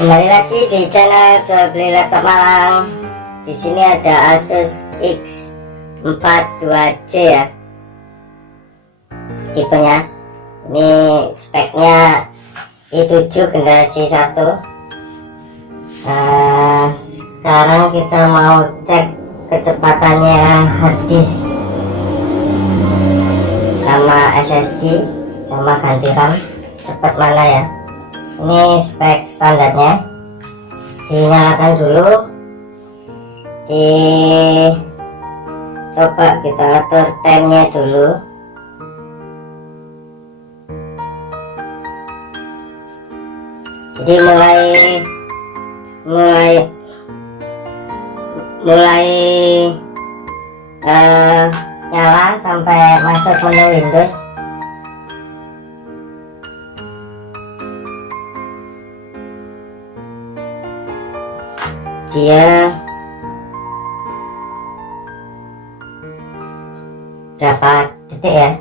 Kembali lagi di channel jual beli laptop Malang. Di sini ada Asus X42C ya, tipenya. Ini speknya i7 generasi 1. Sekarang kita mau cek kecepatannya harddisk sama SSD sama ganti RAM cepat mana ya. Ini spek standarnya. Dinyalakan dulu, coba kita atur timenya dulu. Jadi mulai nyala sampai masuk menu Windows. Dia berapa detik ya?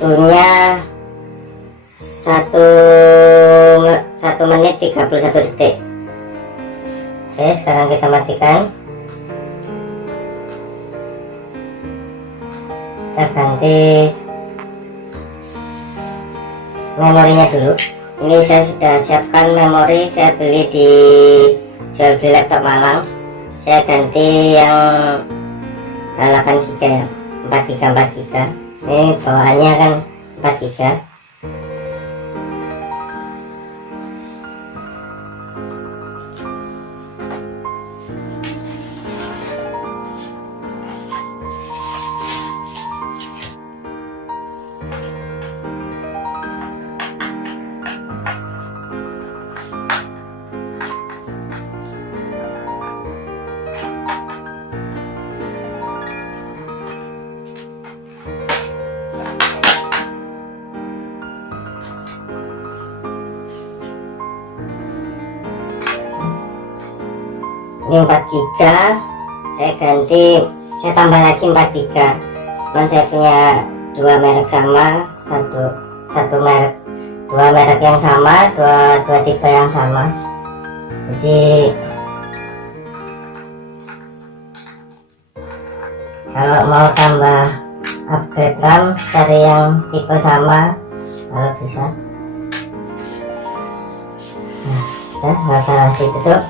Punya 1 menit 31 detik. Oke, sekarang kita matikan. Kita ganti memorinya dulu. Ini saya sudah siapkan memori, saya beli di jual beli laptop Malang. Saya ganti yang 8 GB ya, 4 GB. Ini bawaannya kan 4 GB. Ini 4 GB, saya tambah lagi 4 GB. Kan saya punya dua merek sama, satu merek, dua merek yang sama, dua tipe yang sama. Jadi kalau mau tambah upgrade RAM, cari yang tipe sama kalau bisa. Nah, nggak usah ditutup.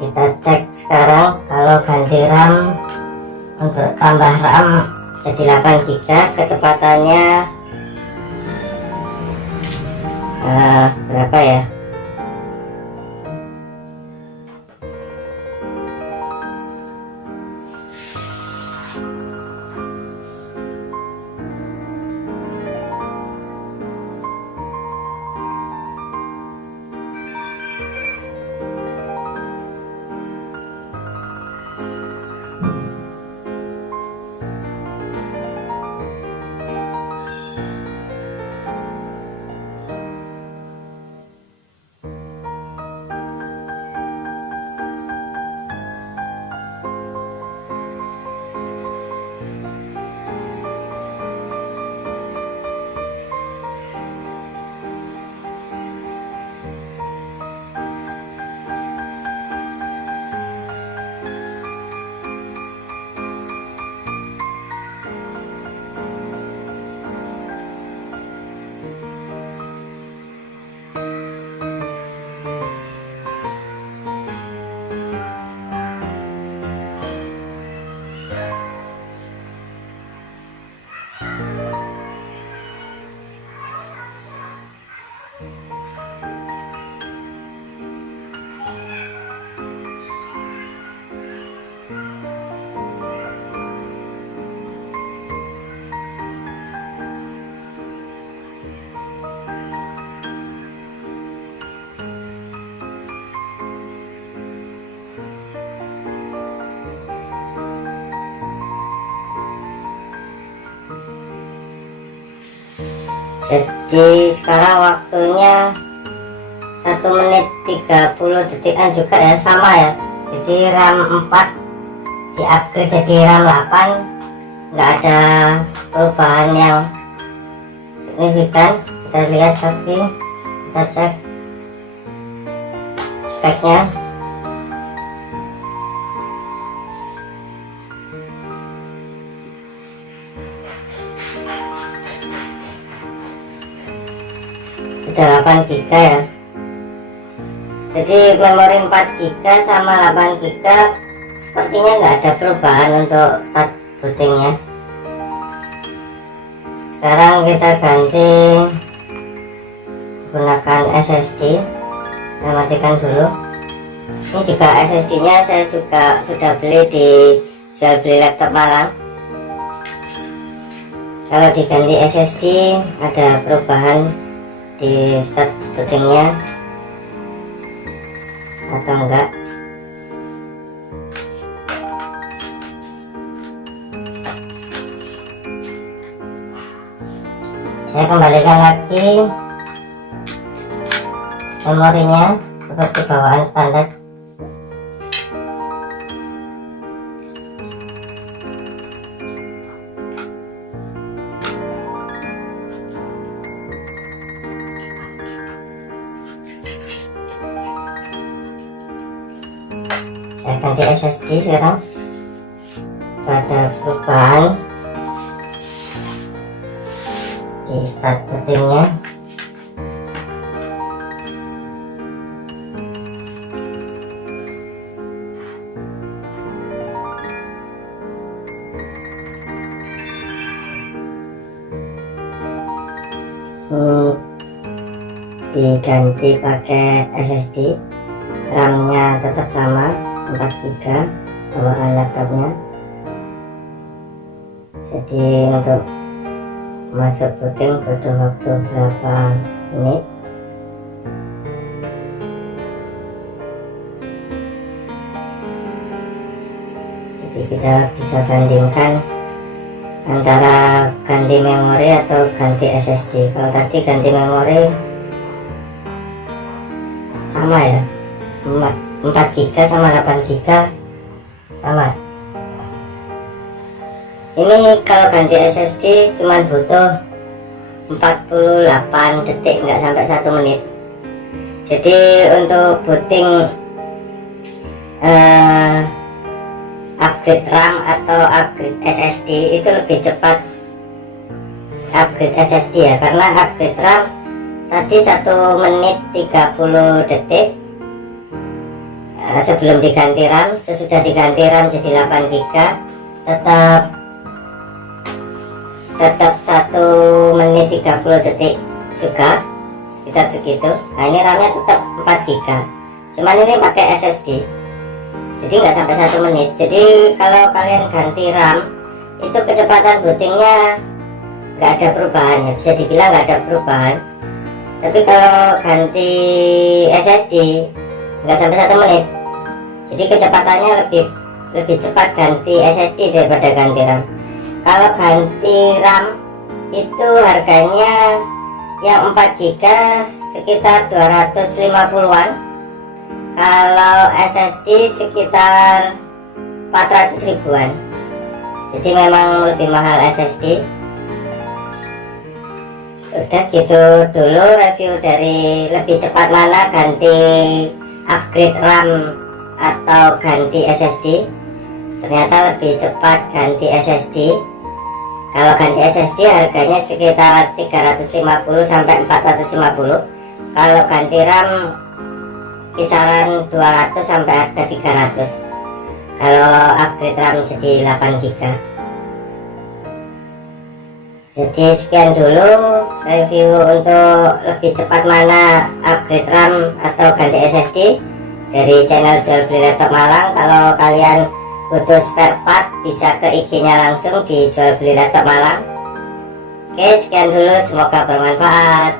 Kita cek sekarang kalau ganti RAM, untuk tambah RAM jadi 8 GB, kecepatannya berapa ya, jadi sekarang waktunya 1 menit 30 detikan juga ya, sama ya. Jadi RAM 4 di upgrade jadi RAM 8, nggak ada perubahan yang signifikan. Kita lihat, tapi kita cek speknya. Sudah 8 GB ya. Jadi memori 4 GB sama 8 GB sepertinya nggak ada perubahan untuk start bootingnya. Sekarang kita ganti gunakan SSD. Saya matikan dulu. Ini juga SSD nya saya sudah beli di jual beli laptop Malang. Kalau diganti SSD ada perubahan di start bootingnya atau enggak. Saya kembalikan lagi memorinya seperti bawaan standar. Saya ganti SSD sekarang. Pada perubahan di start bootingnya. Diganti pakai SSD, RAM-nya tetap sama 4 GB bawaan laptopnya. Jadi untuk masuk booting butuh waktu berapa menit. Jadi kita bisa bandingkan antara ganti memori atau ganti SSD. Kalau tadi ganti memori sama ya, 4 GB sama 8 GB sama. Ini kalau ganti SSD cuma butuh 48 detik, nggak sampai 1 menit. Jadi untuk booting upgrade RAM atau upgrade SSD itu lebih cepat upgrade SSD ya, karena upgrade RAM tadi 1 menit 30 detik sebelum diganti RAM. Sesudah diganti RAM jadi 8 GB tetap tetap 1 menit 30 detik juga, sekitar segitu. Nah ini RAM-nya tetap 4 GB, cuman ini pakai SSD, jadi nggak sampai 1 menit. Jadi kalau kalian ganti RAM itu kecepatan bootingnya nggak ada perubahan ya, bisa dibilang nggak ada perubahan. Tapi kalau ganti SSD nggak sampai 1 menit, jadi kecepatannya lebih cepat ganti SSD daripada ganti RAM. Kalau ganti RAM itu harganya yang 4 GB sekitar 250-an, kalau SSD sekitar 400 ribuan. Jadi memang lebih mahal SSD. Udah gitu dulu review dari lebih cepat mana ganti upgrade RAM atau ganti SSD. Ternyata lebih cepat ganti SSD. Kalau ganti SSD harganya sekitar 350 sampai 450. Kalau ganti RAM kisaran 200 sampai harga 300. Kalau upgrade RAM jadi 8 GB. Jadi sekian dulu review untuk lebih cepat mana upgrade RAM atau ganti SSD dari channel Jual Beli Laptop Malang. Kalau kalian butuh spare part bisa ke IG-nya langsung di Jual Beli Laptop Malang. Oke, sekian dulu, semoga bermanfaat.